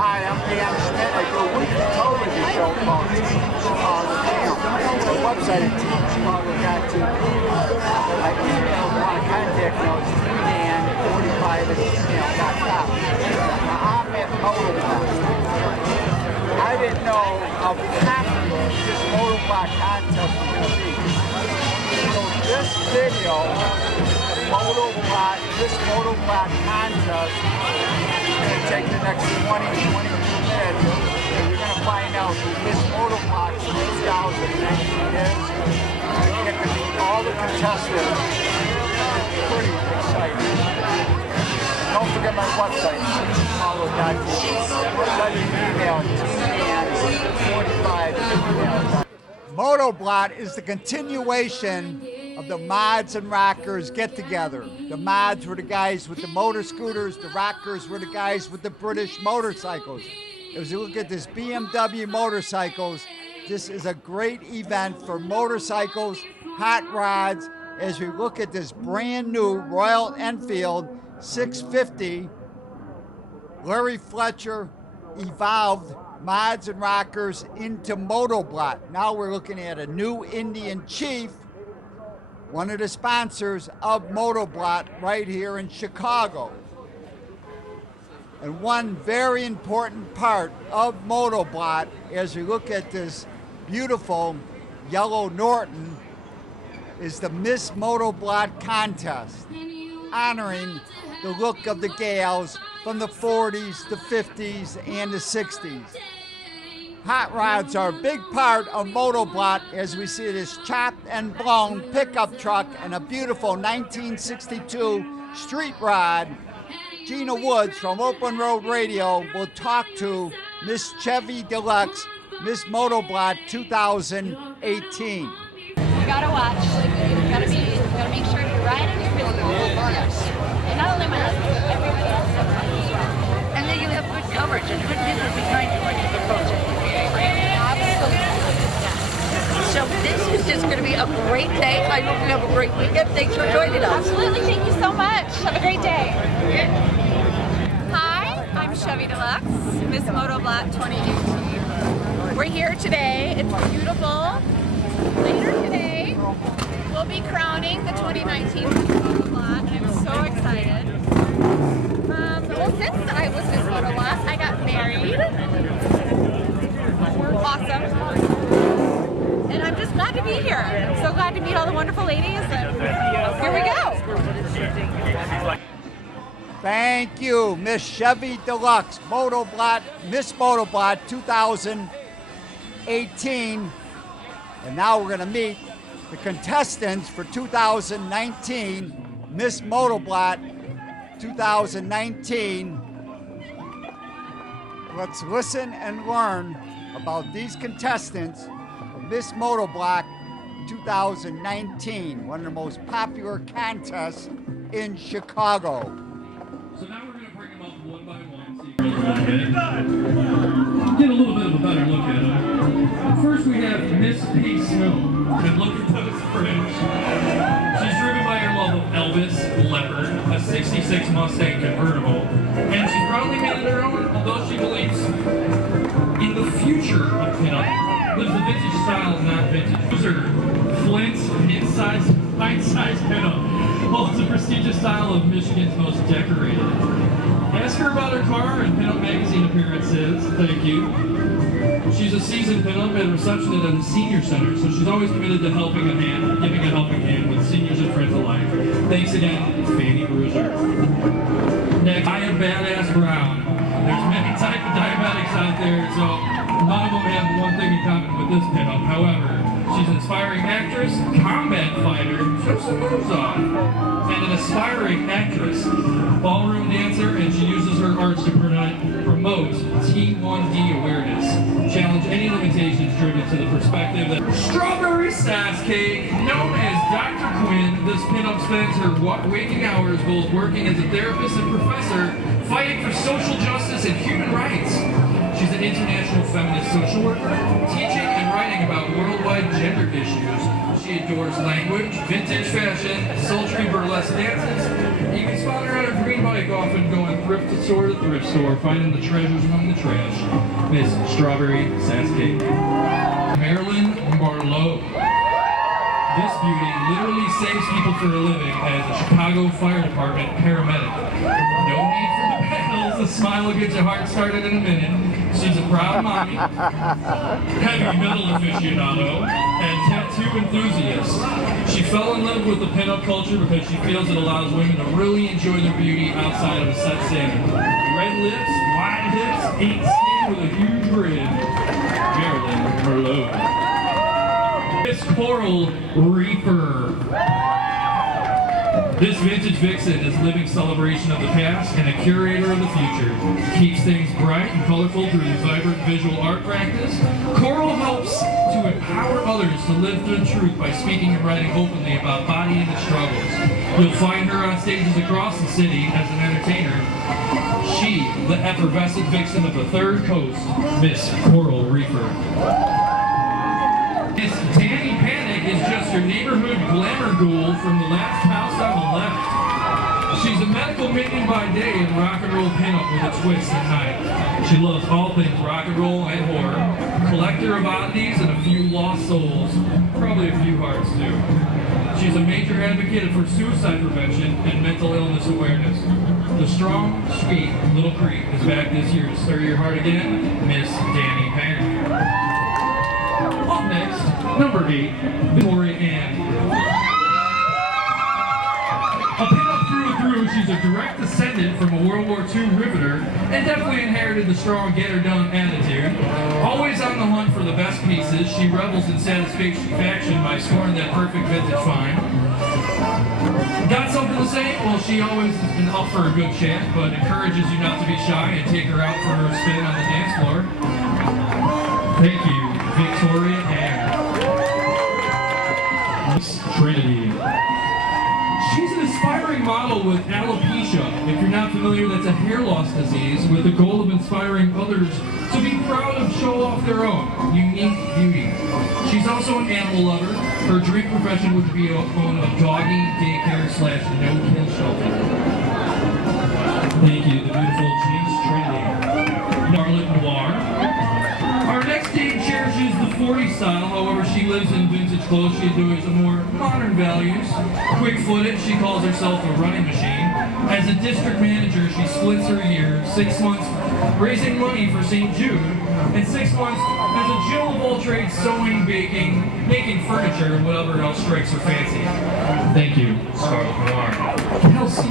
Hi, I'm Dan Schmitt. I do a weekly television show called Team Chicago Jam. It's a website at teamchicago.tv. My email, if you want to contact me, is tdan45@gmail.com. Now, I'm at MotoBlot. I didn't know how popular this MotoBlot contest was going to be. So this video, this MotoBlot contest, is going to take the next 22 minutes, and you're going to find out who Miss MotoBlot 2019 is. You get to meet all the contestants. It's pretty exciting. Don't forget my website, teamchicago.tv. Send me an email at teamdan45@gmail.com. MotoBlot is the continuation of the mods and rockers get-together. The mods were the guys with the motor scooters, the rockers were the guys with the British motorcycles. As you look at this BMW motorcycles, this is a great event for motorcycles, hot rods, as we look at this brand new Royal Enfield 650. Larry Fletcher evolved mods and rockers into MotoBlot. Now we're looking at a new Indian Chief, one of the sponsors of MotoBlot right here in Chicago. And one very important part of MotoBlot, as we look at this beautiful yellow Norton, is the Miss MotoBlot contest, honoring the look of the gals from the 40s, the 50s, and the 60s. Hot rods are a big part of MotoBlot as we see this chopped and blown pickup truck and a beautiful 1962 street rod. Gina Woods from Open Road Radio will talk to Miss Chevy DeLuxe, Miss MotoBlot 2018. You gotta watch. You gotta make sure you're riding, you're really good. Yes. And not only my husband, but everybody else. And then you have good coverage and good people behind you when you approach it. So this is just going to be a great day. I hope you have a great weekend. Thanks for joining us. Absolutely. Thank you so much. Have a great day. Hi, I'm Chevy DeLuxe, Miss MotoBlot 2018. We're here today. It's beautiful. Later today, we'll be crowning the 2019 Miss MotoBlot, and I'm so excited. Well, since I was Miss MotoBlot, I got married. Awesome. And I'm just glad to be here. I'm so glad to meet all the wonderful ladies. And here we go. Thank you, Miss Chevy DeLuxe, MotoBlot, Miss MotoBlot 2018. And now we're going to meet the contestants for 2019, Miss MotoBlot 2019. Let's listen and learn about these contestants of Miss MotoBlot 2019, one of the most popular contests in Chicago. So now we're going to bring them up one by one so you can get a little bit of a better look at them. First we have Miss Pink Snow. And look at those fringe. She's driven by her love of Elvis, Leopard, a 66 Mustang convertible, and she's proudly made it her own, although she believes in the future of pinup. Lives the vintage style, not vintage. Bruiser, Flint's mid-sized, pint-sized pinup. Holds the prestigious style of Michigan's most decorated. Ask her about her car and pinup magazine appearances. Thank you. She's a seasoned pinup and receptionist at the senior center, so she's always committed to helping a hand, giving a helping hand with seniors and friends alike. Thanks again, Fanny Bruiser. Next, I am Badass Brown. There's many types of diabetics out there, so none of them have one thing in common with this pinup. However, she's an inspiring actress, combat fighter, show some moves off, and an aspiring actress, ballroom dancer, and she uses her arts to promote T1D awareness. Challenge any limitations driven to the perspective that Strawberry Sascake, known as Dr. Quinn, this pinup spends her waking hours both working as a therapist and professor, fighting for social justice and human rights. She's an international feminist social worker, teaching and writing about worldwide gender issues. She She adores language, vintage fashion, sultry burlesque dances. You can spot her on her green bike, often going thrift store to thrift store, finding the treasures among the trash. Miss Strawberry Sascake. Marilyn Merlot. This beauty literally saves people for a living as a Chicago Fire Department paramedic. No need for the pedals, a smile will get your heart started in a minute. She's a proud mommy, heavy metal aficionado, and tattoo enthusiast. She fell in love with the pinup culture because she feels it allows women to really enjoy their beauty outside of a set standard. Red lips, wide hips, 8 skin with a huge grin. Marilyn Merlot. Miss Coral Reaper. This vintage vixen is a living celebration of the past and a curator of the future. Keeps things bright and colorful through vibrant visual art practice. Coral helps to empower others to live the truth by speaking and writing openly about body image struggles. You'll find her on stages across the city as an entertainer. She, the effervescent vixen of the Third Coast, Miss Coral Reaper. Miss Dani Panic is just your neighborhood glamour ghoul from the last house on the left. She's a medical minion by day and rock and roll pinup with a twist at night. She loves all things rock and roll and horror, collector of oddities and a few lost souls, probably a few hearts too. She's a major advocate for suicide prevention and mental illness awareness. The strong, sweet little creep is back this year to stir your heart again, Miss Dani Panic. Up next, number 8, Dorian. A pinup through and through, she's a direct descendant from a World War II riveter and definitely inherited the strong get-her-done attitude. Always on the hunt for the best pieces, she revels in satisfaction by scoring that perfect vintage find. Got something to say? Well, she always has been up for a good chat, but encourages you not to be shy and take her out for her spin on the dance floor. Thank you, Victoria Ann. Trinity. She's an aspiring model with alopecia. If you're not familiar, that's a hair loss disease with the goal of inspiring others to be proud and show off their own unique beauty. She's also an animal lover. Her dream profession would be own a doggy daycare / no-kill shelter. Thank you, the beautiful James Trinity. Scarlet Noir. Our next dame cherishes the 40s style, however she lives in vintage clothes. She enjoys the more modern values. Quick-footed, she calls herself a running machine. As a district manager, she splits her year, 6 months raising money for St. Jude, and 6 months as a Jill of all trades, sewing, baking, making furniture, and whatever else strikes her fancy. Thank you, Scarlet Noir. Kelsey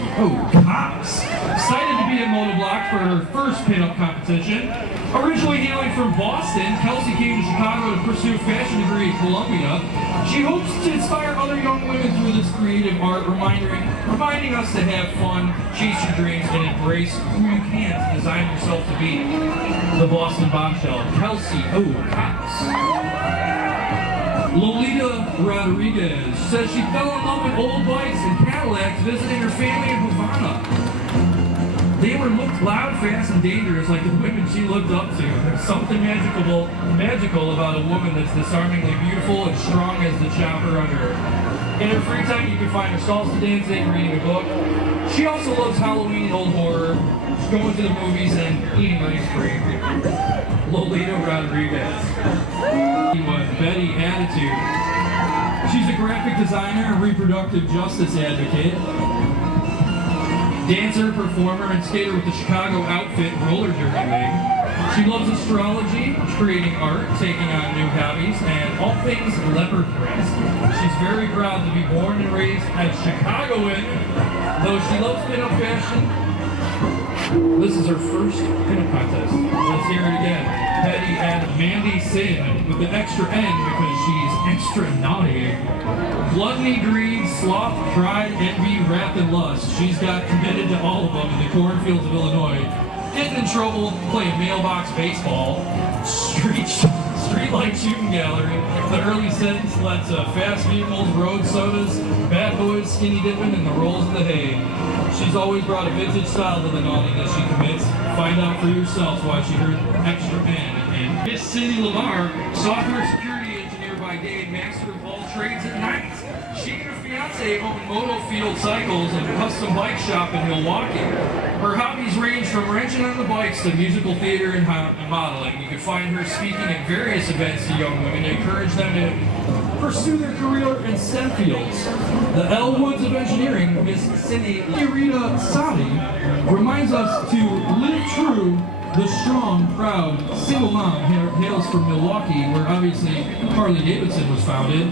Cox. Excited to be at MotoBlot for her first pinup competition. Originally hailing from Boston, Kelsey came to Chicago to pursue a fashion degree at Columbia. She hopes to inspire other young women through this creative art, reminding us to have fun, chase your dreams, and embrace who you can to design yourself to be. The Boston bombshell, Kelsey Cox. Lolita Rodriguez says she fell in love with old bikes and Cadillacs visiting her family in Havana. They looked loud, fast, and dangerous like the women she looked up to. There's something magical about a woman that's disarmingly beautiful and strong as the chopper under her. In her free time, you can find her salsa dancing, reading a book. She also loves Halloween and old horror, going to the movies, and eating ice cream. Lolita Rodriguez. Bettie attitude. She's a graphic designer and reproductive justice advocate. Dancer, performer, and skater with the Chicago outfit Roller Derby League. She loves astrology, creating art, taking on new hobbies, and all things leopard print. She's very proud to be born and raised a Chicagoan, though she loves pinup fashion. This is her first pinup contest. Let's hear it again. Bettie and Mandy Sin with the extra N because she's extra naughty. Gluttony, greed, sloth, pride, envy, wrath, and lust. She's got committed to all of them in the cornfields of Illinois. Getting in trouble, playing mailbox baseball, streetlight shooting gallery. The early sentence led to fast vehicles, road sodas, bad boys, skinny dipping, and the rolls of the hay. She's always brought a vintage style to the naughtiness she commits. Find out for yourselves why she heard extra N. And Miss Cindy Lamar, software security engineer by day. a master of all trades at night. She and her fiance own Moto Field Cycles and a custom bike shop in Milwaukee. Her hobbies range from wrenching on the bikes to musical theater and modeling. You can find her speaking at various events to young women to encourage them to pursue their career in STEM fields. The L Woods of Engineering, Miss Lolita Rodriguez, reminds us to live true. The strong, proud, single mom hails from Milwaukee, where obviously Harley Davidson was founded.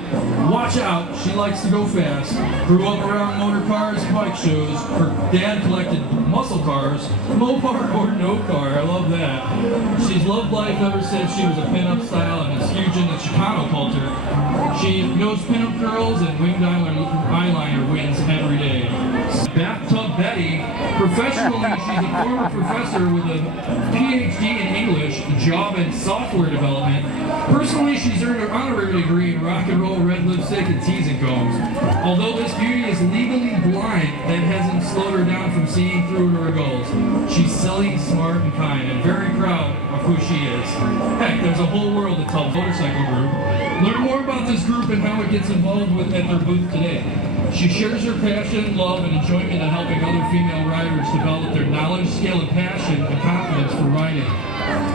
Watch out, she likes to go fast. Grew up around motor cars and bike shows. Her dad collected muscle cars, Mopar or no car, I love that. She's loved life ever since she was a pinup style and is huge in the Chicano culture. She knows pinup girls and winged eyeliner wins every day. Bathtub Bettie, professionally she's a former professor with a PhD in English, job and software development. Personally, she's earned her honorary degree in rock and roll, red lipstick, and teas and combs. Although this beauty is legally blind, that hasn't slowed her down from seeing through to her goals. She's silly, smart, and kind, and very proud of who she is. Heck, there's a whole world to tell motorcycle group. Learn more about this group and how it gets involved with at their booth today. She shares her passion, love, and enjoyment in helping other female riders develop their knowledge, skill, and passion and confidence for riding.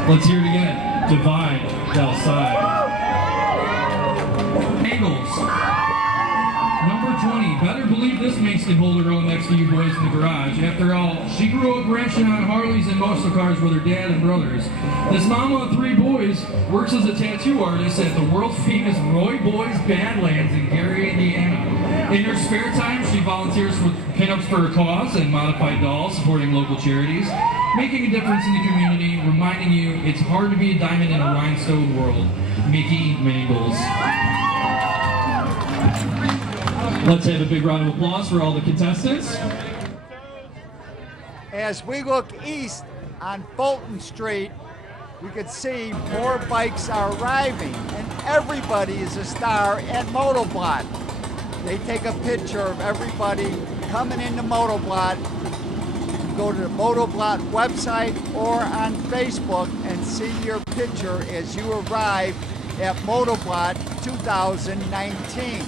Let's hear it again. Devine Del Cid. Mangles. Number 20. Better believe this minx can hold her own next to you boys in the garage. After all, she grew up wrenching on Harleys and muscle cars with her dad and brothers. This mama of 3 boys works as a tattoo artist at the world-famous Roy Boys Badlands in Gary, Indiana. In her spare time, she volunteers with pinups for a cause and modified dolls, supporting local charities, making a difference in the community, reminding you it's hard to be a diamond in a rhinestone world. Mickie Mangles. Let's have a big round of applause for all the contestants. As we look east on Fulton Street, we can see more bikes are arriving, and everybody is a star at MotoBlot. They take a picture of everybody coming into MotoBlot. You go to the MotoBlot website or on Facebook and see your picture as you arrive at MotoBlot 2019.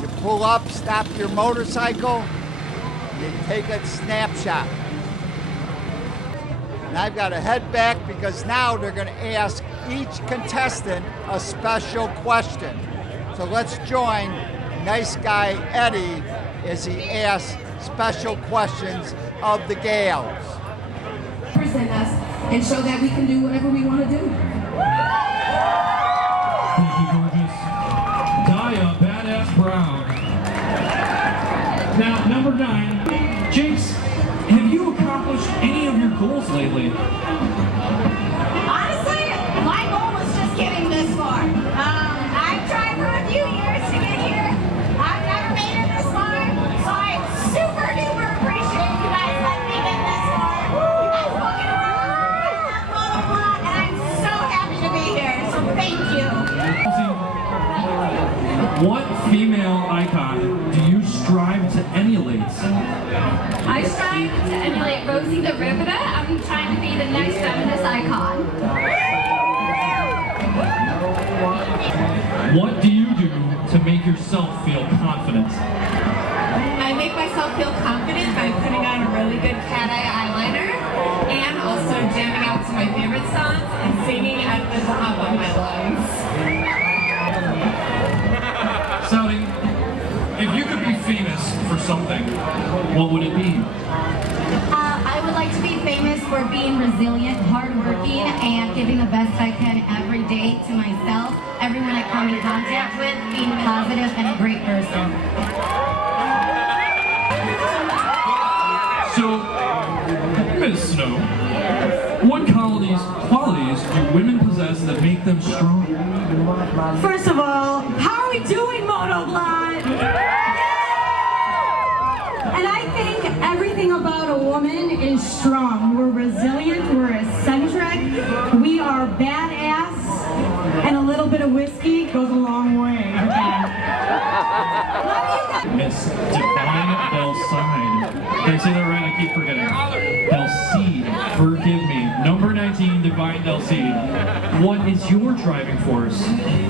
You pull up, stop your motorcycle, you take a snapshot. And I've got to head back because now they're going to ask each contestant a special question. So let's join nice guy Eddie as he asks special questions of the gals. Present us and show that we can do whatever we want to do. Thank you, gorgeous. Daya Badass Brown. Now, number 9, Jinx, have you accomplished any of your goals lately? Honestly, my goal was just getting this far. I've tried for a few years to get here. I've never made it this far, so I super duper appreciate you guys letting me get this far. I'm fucking around. I love MotoBlot, and I'm so happy to be here. So thank you. What female icon do you strive to emulate? I strive to emulate Rosie the Riveter. I'm trying to be the next feminist icon. What do you do to make yourself feel confident? I make myself feel confident by putting on a really good cat eye eyeliner and also jamming out to my favorite songs and singing at the top of my lungs. Sally, if you could be famous for something, what would it be? I would like to be famous for being resilient, hardworking, and giving the best I can every day to myself, everyone I come in contact with, being positive and a great person. So, Miss Snow, what qualities do women possess that make them strong? First of all, how are we doing, MotoBlot? And I think everything about a woman is strong. We're resilient, we're eccentric, we are badass, and a little bit of whiskey goes a long way. Miss Devine Del Cid. Did I say that right? I keep forgetting. Del Cid. Forgive me. Number 19, Devine Del Del Cid. What is your driving force?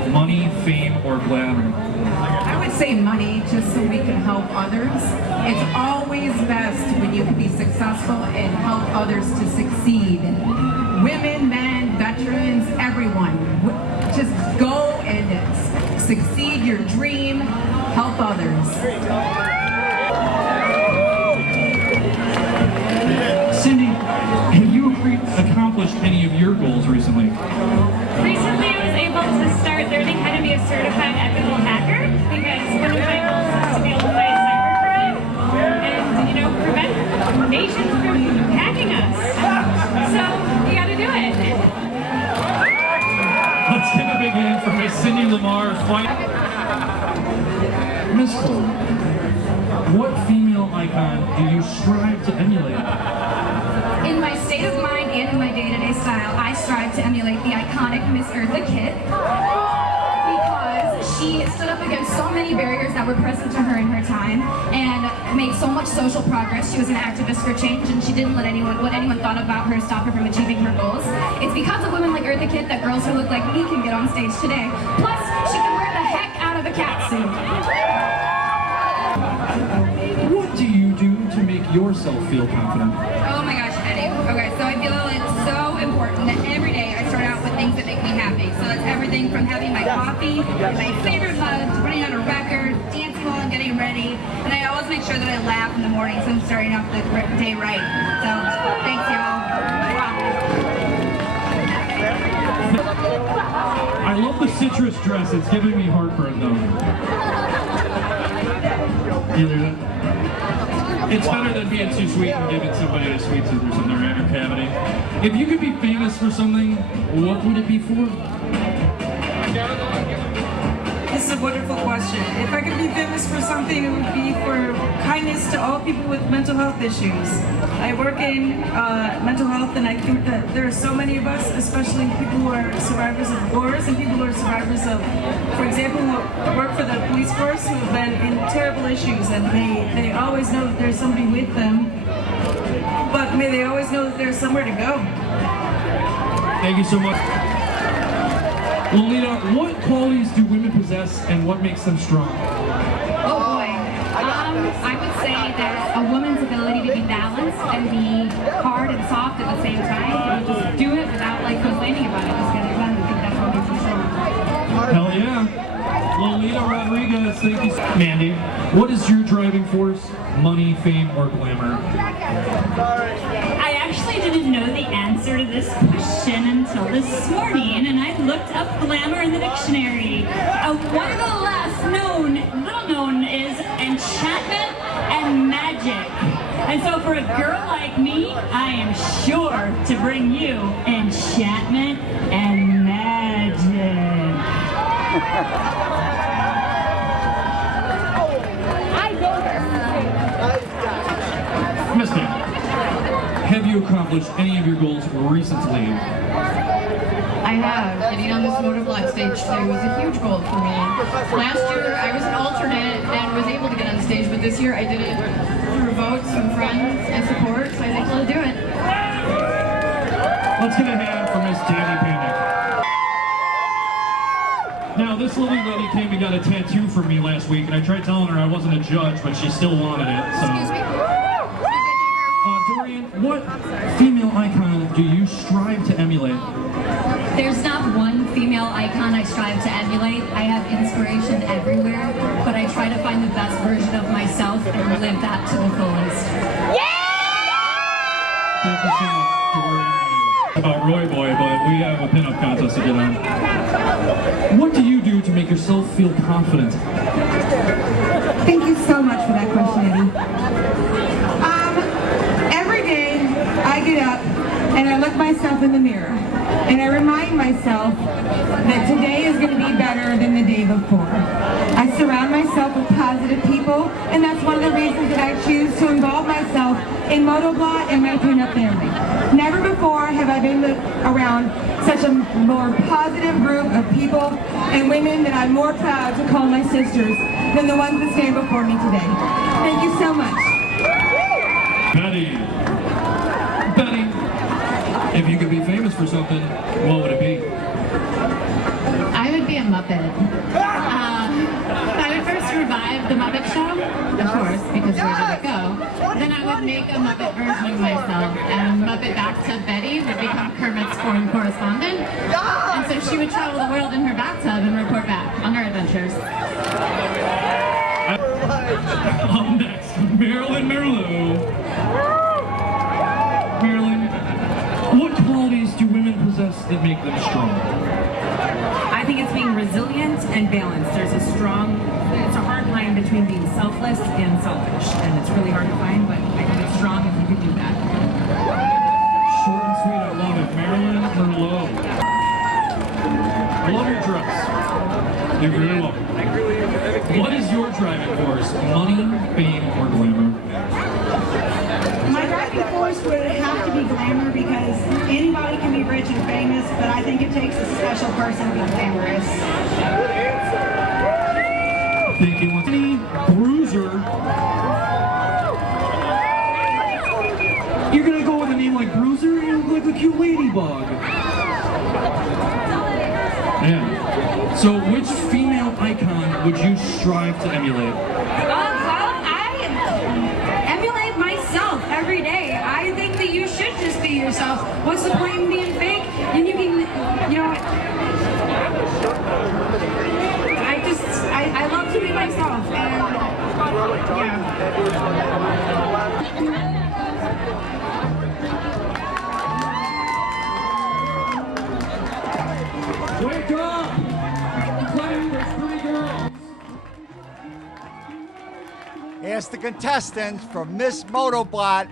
Money, fame, or glamour? I would say money, just so we can help others. It's always best when you can be successful and help others to succeed. Women, men, veterans, everyone. Just go and succeed your dream, help others. Cindy, have you accomplished any of your goals recently? Recently, I was able to start learning how to be a certified ethical hacker because one of my goals is to be able to fight cybercrime and, you know, prevent nations from hacking us. So, you gotta do it. Let's give a big hand for Miss Cindy Lamar. Miss Cole, what female icon do you strive to emulate? In my state of mind and in my day-to-day style, I strive to emulate the iconic Miss Eartha Kitt because she stood up against so many barriers that were present to her in her time and made so much social progress. She was an activist for change, and she didn't let what anyone thought about her stop her from achieving her goals. It's because of women like Eartha Kitt that girls who look like me can get on stage today. Plus, she can wear the heck out of a catsuit. What do you do to make yourself feel confident? Oh my gosh, Eddie. Okay, so I feel it's so important that every day I start out with things that make me happy. So that's everything from having my coffee, my favorite mug, to putting on a record, dancing while I'm getting ready. And I always make sure that I laugh in the morning so I'm starting off the day right. So, thanks y'all. I love the citrus dress. It's giving me heartburn though. You hear that? It's better than being too sweet and giving somebody a sweet tooth or something in their cavity. If you could be famous for something, what would it be for? This is a wonderful question. If I could be famous for something, it would be for kindness to all people with mental health issues. I work in mental health, and I think that there are so many of us, especially people who are survivors of wars and people who are survivors of, for example, who work for the police force, who have been in terrible issues, and they always know that there's somebody with them, but may they always know that there's somewhere to go. Thank you so much. Lolita, what qualities do women possess and what makes them strong? Oh boy. I would say that a woman's ability to be balanced and be hard and soft at the same time, and just do it without like complaining about it, just get it done. I think that's what makes you strong. Hell yeah. Lolita Rodriguez, thank you. Mandy, what is your driving force? Money, fame, or glamour? I actually didn't know the answer to this question until this morning, and I looked up glamour in the dictionary. One of the little known is enchantment and magic. And so for a girl like me, I am sure to bring you enchantment and magic. Mister, have you accomplished any of your goals recently? I have. Getting on this MotoBlot stage today was a huge goal for me. Last year I was an alternate and was able to get on stage, but this year I did it through votes from friends and support, so I was able to do it. Let's get a hand for Miss Dani Panic. Now, this lovely lady came and got a tattoo from me last week, and I tried telling her I wasn't a judge, but she still wanted it, so... Excuse me? Dorian, what female icon do you strive to emulate? There's not one female icon I strive to emulate. I have inspiration everywhere, but I try to find the best version of myself and live that to the fullest. Thank you so much, Dorian. About Roy Boy, but we have a pinup contest to get on. What do you do to make yourself feel confident? Thank you so much for that question, Eddie. Every day I get up and I look myself in the mirror and I remind myself that today is going to be better than the day before. I surround myself with positive people, and that's one of the reasons that I choose to involve myself in MotoBlot and my pinup family. Never before have I been around such a more positive group of people and women that I'm more proud to call my sisters than the ones that stand before me today. Thank you so much. Betty, if you could be famous for something, what Muppet version of myself, and Muppet Bathtub Bettie would become Kermit's foreign correspondent. And so she would travel the world in her bathtub and report back on her adventures. Up next, Marilyn Merlot. Marilyn, what qualities do women possess that make them strong? I think it's being resilient and balanced. There's a hard line between being selfless and selfish, and it's really hard to find, but I think it's strong if you can do that. Short and sweet, I love it. Marilyn Merlot. I love your dress. You're very welcome. What is your driving force? Money, fame, or glamour? My driving force would have to be glamour because anybody can be rich and famous, but I think it takes a special person to be glamorous. Thank you. Fanny Bruiser. You're gonna go with a name like Bruiser? You look like a cute ladybug. Yeah. So which female icon would you strive to emulate? I emulate myself every day. I think that you should just be yourself. What's the point in being fake? And you can, you know, I love to be myself. And, yeah. Wake up! Clap for pretty girls! As the contestants from Miss MotoBlot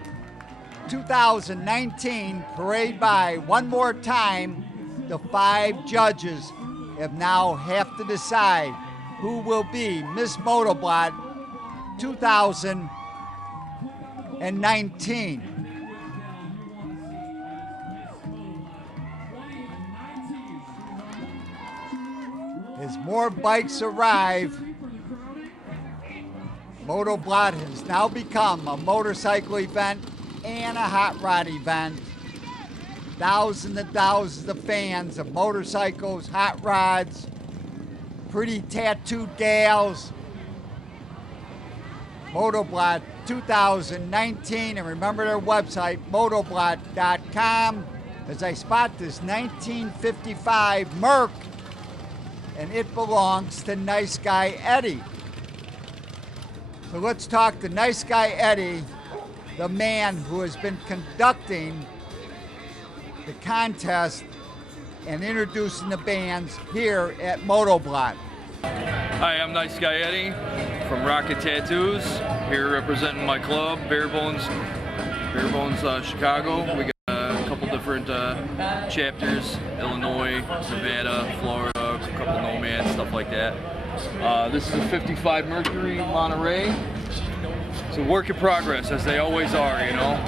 2019 parade by one more time, the 5 judges have now have to decide who will be Miss MotoBlot 2019. As more bikes arrive, MotoBlot has now become a motorcycle event and a hot rod event. Thousands and thousands of fans of motorcycles, hot rods, pretty tattooed gals. MotoBlot 2019, and remember their website, motoblot.com, as I spot this 1955 Merc, and it belongs to Nice Guy Eddie. So let's talk to Nice Guy Eddie, the man who has been conducting the contest and introducing the bands here at MotoBlot. Hi, I'm Nice Guy Eddie from Rocket Tattoos, here representing my club, Bare Bones Chicago. We got a couple different chapters, Illinois, Nevada, Florida, a couple Nomads, stuff like that. This is a 55 Mercury Monterey. It's a work in progress, as they always are, you know.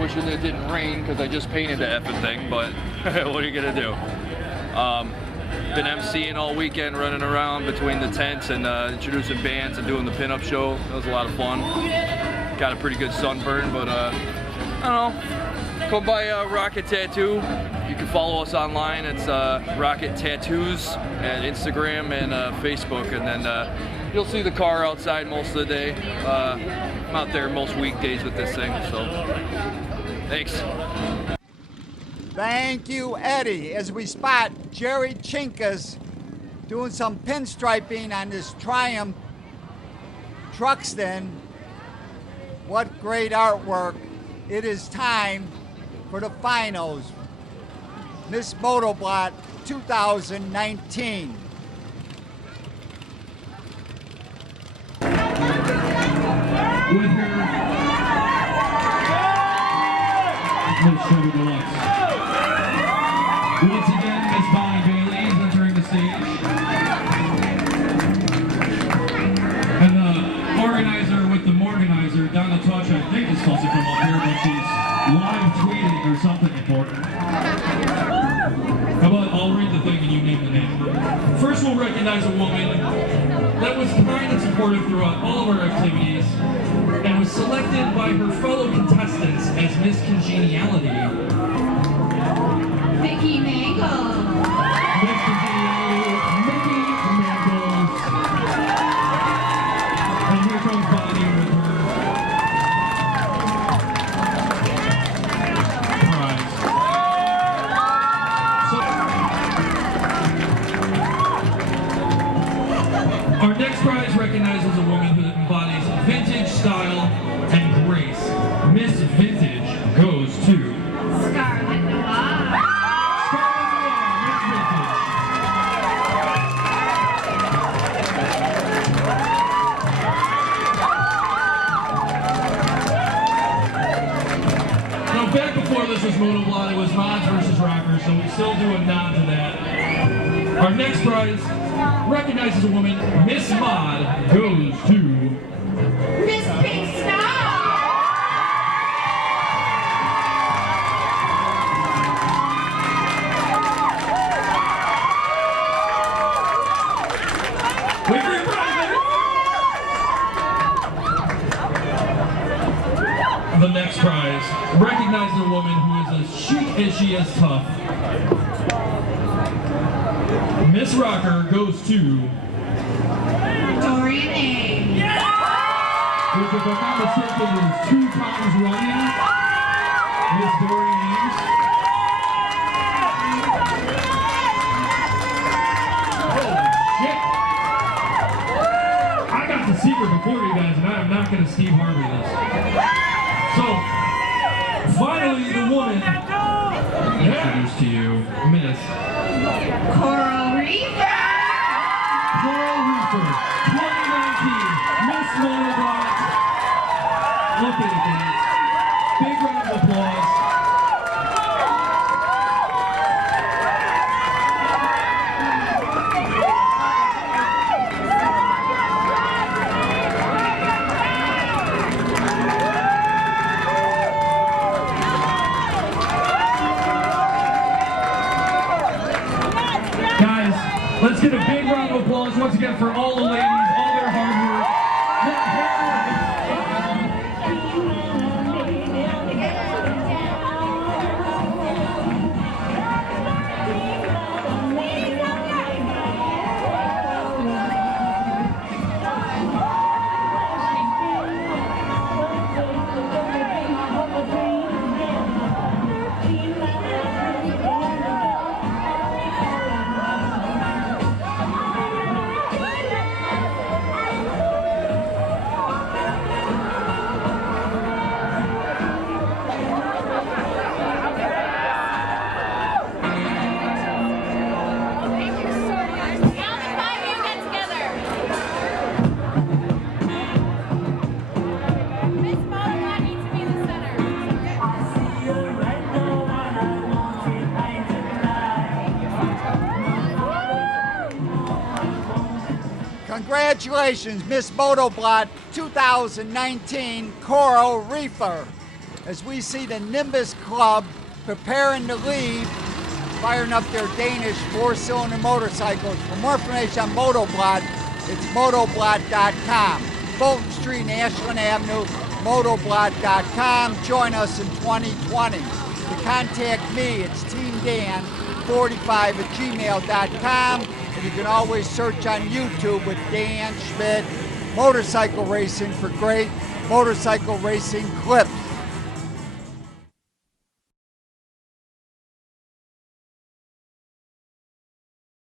Wishing it didn't rain because I just painted the effing thing, but what are you gonna do? Been MCing all weekend, running around between the tents and introducing bands and doing the pinup show. It was a lot of fun. Got a pretty good sunburn, but I don't know. Come by Rocket Tattoo. You can follow us online. It's Rocket Tattoos at Instagram and Facebook, and then you'll see the car outside most of the day. I'm out there most weekdays with this thing, so thanks. Thank you, Eddie. As we spot Jerry Chinkas doing some pinstriping on this Triumph Truxton. What great artwork. It is time for the finals. Miss MotoBlot 2019. With her Miss Chevy DeLuxe. Once again, Miss Bonnie Bailey is entering the stage. And the organizer with the Morganizer, Donna Touch, I think is supposed to come up here, but she's live tweeting or something important. How about I'll read the thing and you name the name. First we'll recognize a woman that was kind and supportive throughout all of our activities and was selected by her fellow contestants as Miss Congeniality. Mickie Mangles. Miss Congeniality, Mickie Mangles. And here comes Bonnie with her back before this was MotoBlot, it was mods versus rockers, so we still do a nod to that. Our next prize recognizes a woman. Miss Mod goes to Miss Pink Snow. Wait for your prize, baby. The next prize recognizes a woman who is as chic as she is tough. Miss Rocker goes to Dorian Ames. which, if I'm not mistaken, is 2 times running Miss Dorian Ames. Holy shit! I got the secret before you guys, and I am not going to Steve Harvey this. So, finally, the woman introduced to you, Miss Coral Reaper. Coral Reaper, 2019, Miss MotoBlot. Look at it, guys. Big round of applause. Guys, let's get a big round of applause once again for all the ladies, all their hard work. Congratulations, Miss MotoBlot 2019 Coral Reefer. As we see the Nimbus Club preparing to leave, firing up their Danish 4-cylinder motorcycles. For more information on MotoBlot, it's motoblot.com. Fulton Street, Ashland Avenue, motoblot.com. Join us in 2020. To contact me, it's teamdan45@gmail.com. You can always search on YouTube with Dan Schmitt Motorcycle Racing for great motorcycle racing clips.